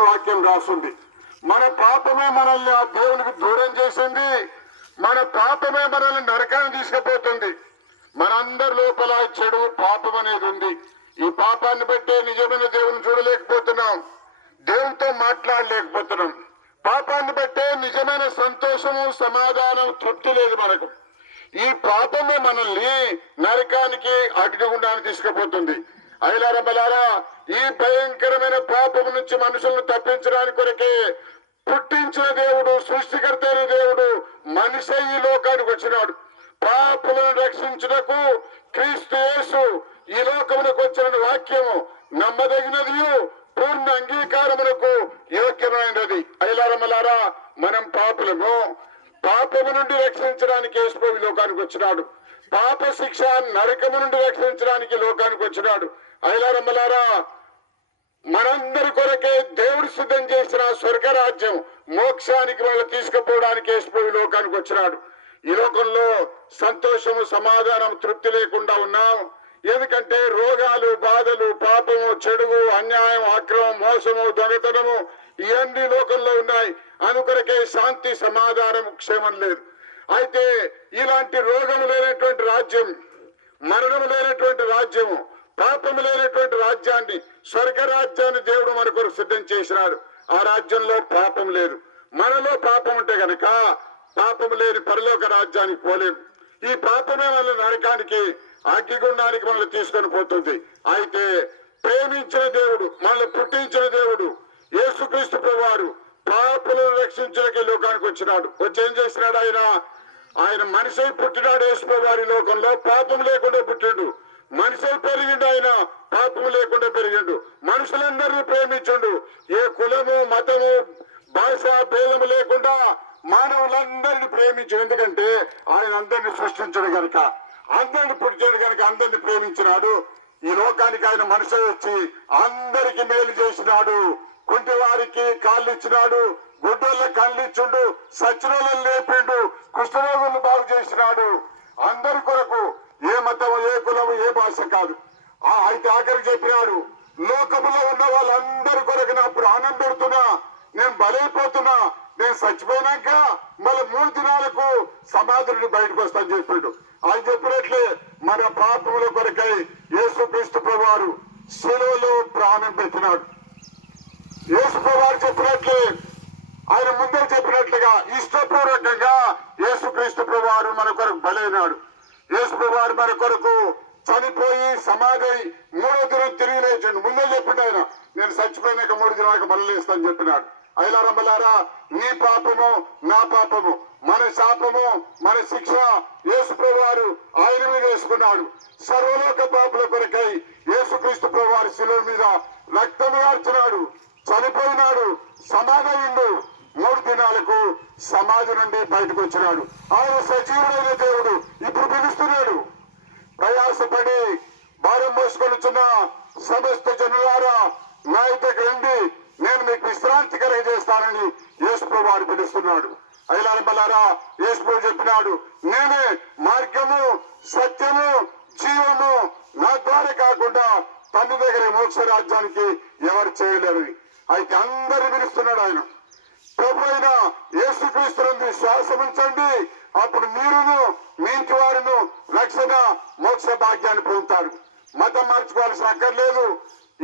దేవుని వాక్యం రాసింది. మన పాపమే మనల్ని ఆ దేవునికి దూరం చేసింది. మన పాపమే మనల్ని నరకాన్ని తీసుకుపోతుంది. మనందరి లోపల చెడు పాపం అనేది ఉంది. ఈ పాపాన్ని బట్టే నిజమైన దేవుని చూడలేకపోతున్నాం, దేవునితో మాట్లాడలేకపోతున్నాం. పాపాన్ని బట్టే నిజమైన సంతోషము, సమాధానం, తృప్తి లేదు మనకు. ఈ పాపమే మనల్ని నరకానికి, అగ్నిగుండానికి తీసుకుపోతుంది. అయిలారా ఈ భయంకరమైన పాపము నుంచి మనుషులను తప్పించడానికి కొరకే పుట్టించిన దేవుడు, సృష్టికర్త అయిన దేవుడు మనిషి ఈ లోకానికి వచ్చినాడు. పాపులను రక్షించుటకు క్రీస్తు యేసు ఈ లోకమునకు వచ్చిన వాక్యము నమ్మదగినది, పూర్ణ అంగీకారమునకు యోగ్యమైనది. అయిలారమలారా మనం పాపులము. పాపము నుండి రక్షించడానికి యేసు ఈ లోకానికి వచ్చినాడు. పాప శిక్ష నరకము నుండి రక్షించడానికి లోకానికి వచ్చినాడు. అయిలారమ్మలారా మనందరి కొరకే దేవుడు సిద్ధం చేసిన స్వర్గరాజ్యం, మోక్షానికి మనల్ని తీసుకుపోవడానికి యేసు ఈ లోకానికి వచ్చినాడు. ఈ లోకంలో సంతోషము, సమాధానం, తృప్తి లేకుండా ఉన్నాం. ఎందుకంటే రోగాలు, బాధలు, పాపము, చెడుగు, అన్యాయం, అక్రమం, మోసము, దొంగతనము ఇవన్నీ లోకంలో ఉన్నాయి. అందుకొరకే శాంతి, సమాధానం, క్షేమం లేదు. అయితే ఇలాంటి రోగము లేనటువంటి రాజ్యం, మరణము లేనటువంటి రాజ్యము, పాపము లేనటువంటి రాజ్యాన్ని, స్వర్గరాజ్యాన్ని దేవుడు మన కొరకు సిద్ధం చేసినాడు. ఆ రాజ్యంలో పాపం లేదు. మనలో పాపం ఉంటే గనక పాపము లేని పరలోక రాజ్యానికి పోలేము. ఈ పాపమే మన నరకానికి, అగ్నిగుండానికి మనల్ని తీసుకొని పోతుంది. అయితే ప్రేమించిన దేవుడు, మనల్ని పుట్టించిన దేవుడు యేసుక్రీస్తు ప్రభువారు పాపులను రక్షించడానికి లోకానికి వచ్చినాడు. వచ్చి ఏం చేసినాడు? ఆయన మనిషి పుట్టినాడు. యేసు ప్రభువారి లోకంలో పాపం లేకుండా పుట్టిండు. మనిషి పెరిగిండు. ఆయన పాపము లేకుండా పెరిగిండు. మనుషులందరినీ ప్రేమించుండు. ఏ కులము, మతము, భాష భేదము లేకుండా మానవులందరినీ ప్రేమించాడు. ఎందుకంటే ఆయన అందరినీ సృష్టించాడు కనుక, అందరిని పుట్టించాడు కనుక అందరినీ ప్రేమించినాడు. ఈ లోకానికి ఆయన మనిషి వచ్చి అందరికి మేలు చేసినాడు. కుంటి వారికి కాళ్ళు ఇచ్చినాడు, గుడ్డోళ్ళ కళ్ళు ఇచ్చిండు, సచ్చినోళ్ళని లేపిండు, కుష్ఠరోగులను బాగు చేసినాడు. అందరి కొరకు, ఏ మతము, ఏ కులము, ఏ భాష కాదు. అయితే ఆఖరికి చెప్పినాడు, లోకములో ఉన్న వాళ్ళందరి కొరకు నా ప్రాణం పెడుతున్నా, నేను బలైపోతున్నా, నేను చచ్చిపోయినాక మళ్ళీ 3 దినాలకు సమాధి నుండి బయటకు వస్తాను చెప్పిండు. ఆయన చెప్పినట్లే మన పాపముల కొరకై యేసుక్రీస్తు ప్రభువారు శిలువలో ప్రాణం పెట్టినాడు. యేసు ప్రభువారు చెప్పినట్లే, ఆయన ముందే చెప్పినట్లుగా ఇష్టపూర్వకంగా యేసుక్రీస్తు ప్రభువారు మన కొరకు బలైనాడు. యేసు ప్రభువారు మన కొరకు చనిపోయి సమాధి 3వ దినం తిరిగి లేచండు. ముందే చెప్పిండు ఆయన, నేను చచ్చిపోయినాక 3 దినాలకు మళ్ళీ లేస్తాను చెప్పినాడు. అయిలారమ్మలారా, నీ పాపము, నా పాపము, మన శాపము, మన శిక్ష యేసు ప్రభువారు ఆయన మీద వేసుకున్నాడు. సర్వలోక పాపుల కొరకై యేసుక్రీస్తు ప్రభువారు శిలువ మీద రక్తము కార్చినాడు, చనిపోయినాడు, సమాధయిండు. 3 దినాలకు సమాధి నుండి బయటకు వచ్చినాడు. ఆయన సజీవుడైన దేవుడు ఇప్పుడు పిలుస్తున్నాడు. ప్రయాసపడి భారం మోసుకొనిచున్న సమస్త జనులారా నా ఇద్దరికి రండి, నేను మీకు విశ్రాంతి కలగజేస్తానని యేసు ప్రభువారు పిలుస్తున్నాడు. అయిలారమ్మలారా, యేసు ప్రభు చెప్పినాడు, నేనే మార్గము, సత్యము, జీవము, నా ద్వారా కాకుండా తండ్రి దగ్గర మోక్ష రాజ్యానికి ఎవరు చేయలేరు. అయితే అందరినీ పిలుస్తున్నాడు ఆయన. ప్రభు అయిన యేసుక్రీస్తునందు విశ్వాసం ఉంచండి, అప్పుడు మీరును మీ ఇంటి వారును రక్షణ, మోక్ష భాగ్యాన్ని పొందుతారు. మతం మార్చుకోవాల్సిన అక్కర్లేదు,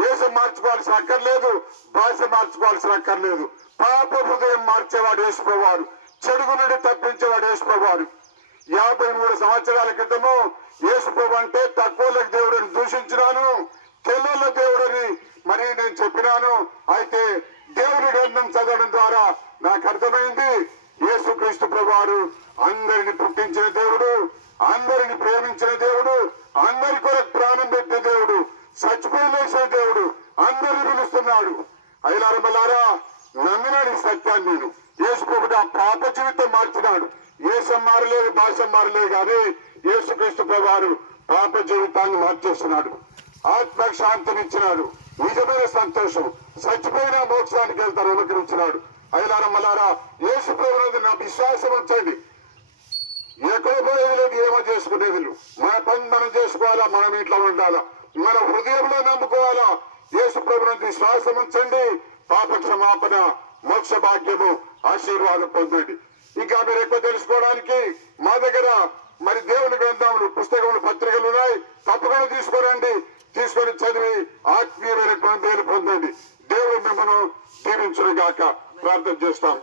యేసు మార్చుకోవాల్సిన అక్కర్లేదు, భాష మార్చుకోవాల్సిన అక్కర్లేదు. పాప హృదయం మార్చేవాడు యేసు ప్రభువారు, చెడుగు నుండి తప్పించేవాడు యేసు ప్రభువారు. 53 సంవత్సరాల క్రితము యేసు ప్రభు అంటే తక్కువలకు దేవుడిని దూషించినాను, తెల్లల దేవుడని మరి నేను చెప్పినాను. అయితే దేవుడి గ్రంథం చదవడం ద్వారా నాకు అర్థమైంది, యేసుక్రీస్తు ప్రభువారు అందరిని పుట్టించిన దేవుడు, అందరిని ప్రేమించిన దేవుడు, అందరి కొరకు ప్రాణం పెట్టిన దేవుడు, చచ్చిపోయి లేచిన దేవుడు, అందరిని పిలుస్తున్నాడు. అయిలారమ్మలారా, నమ్మినాడు ఈ సత్యాన్ని. నేను యేసు ప్రభు ఆ పాప జీవితం మార్చినాడు. యేసం మారలేదు, భాష మారలేదు, కానీ యేసుక్రీస్తు ప్రభువారు పాప జీవితాన్ని మార్చేస్తున్నాడు. ఆత్మ శాంతినిచ్చినాడు, నిజమైన సంతోషం, చచ్చిపోయిన మోక్షానికి వెళ్తారు అనుగ్రహించినాడు. అయిలారమ్మలారా, యేసు ప్రభువునందు నా విశ్వాసం ఉంచండి. ఎక్కడ పోయేది లేదు, ఏమో చేసుకునేది లేదు. మన పని మనం చేసుకోవాలా, మనం ఇంట్లో ఉండాలా, మన హృదయంలో నమ్ముకోవాలా. యేసు ప్రభువునందు విశ్వాసం ఉంచండి, పాప క్షమాపణ, మోక్ష భాగ్యము, ఆశీర్వాదం పొందండి. ఇంకా మీరు ఎక్కువ తెలుసుకోవడానికి మా దగ్గర మరి దేవుని గ్రంథములు, పుస్తకములు, పత్రికలు ఉన్నాయి. తప్పకుండా తీసుకోరండి. తీసుకొని చదివి ఆత్మీయమైనటువంటి మేలు పొందండి. దేవుడు మిమ్మల్ని దీవించును గాక. ప్రార్థన చేస్తాం.